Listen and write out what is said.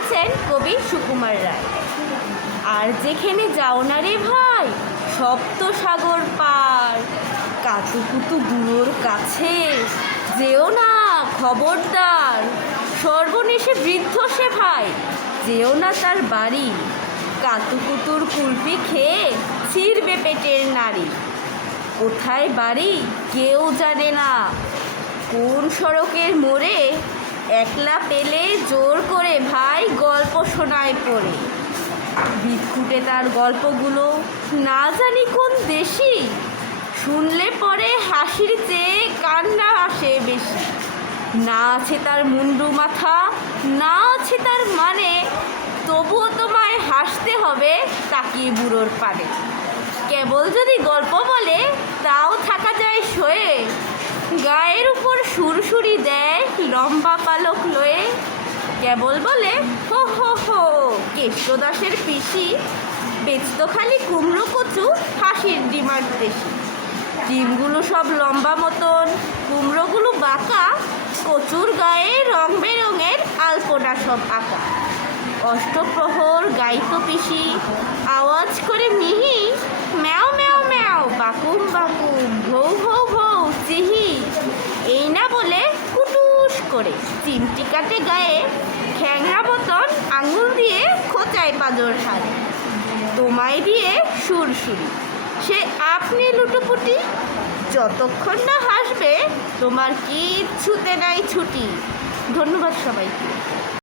লিখেছেন কবি সুকুমার রায়। আর যেখানে যাও না রে ভাই সপ্ত সাগর পার, কাতুকুতু বুড়োর কাছে যেও না খবরদার, সর্বনেশে বৃদ্ধ সে ভাই যেও না তার বাড়ি, কাতুকুতুর কুলফি খেয়ে ছিঁড়বে পেটের নাড়ি। কোথায় বাড়ি কেউ জানে না, কোন সড়কের মোড়ে, একলা পেলে জোর করে ভাই গল্প শোনায় পড়ে। বিস্কুটে তার গল্পগুলো না জানি কোন দেশি, শুনলে পরে হাসির চেয়ে কান্না আসে বেশি। না আছে তার মুন্ডু মাথা, না আছে তার মানে, তবুও তোমায় হাসতে হবে তাকিয়ে বুড়োর পানে। কেবল যদি গল্প বলে তাও থাকা যায় শোয়ে, গায়ের উপর সুরসুরি দেয় লম্বা পালক লয়ে। কেবল বলে হো হো হো কেষ্টদাসের পিসি, বেচতো খালি কুমড়ো কচু হাসির ডিমার দেশি। ডিমগুলো সব লম্বা মতন, কুমড়োগুলো বাঁকা, কচুর গায়ে রং বেরঙের আলপনা সব আঁকা। অষ্টপ্রহর গাইতো পিসি আওয়াজ করে মিহি, ম্যাও ম্যাও ম্যাও বাকুম বাকুম ভৌ ভৌ ভৌ চিহি। এই না বলে কুটুস করে চিমটি কাটে গায়ে, খ্যাংরা মতন আঙুল দিয়ে খোঁচায় পাঁজর হারে। তোমায় দিয়ে সুরসুরি সে আপনি লুটোপুটি, যতক্ষণ না হাসবে তোমার কিচ্ছুতে নাই ছুটি। ধন্যবাদ সবাইকে।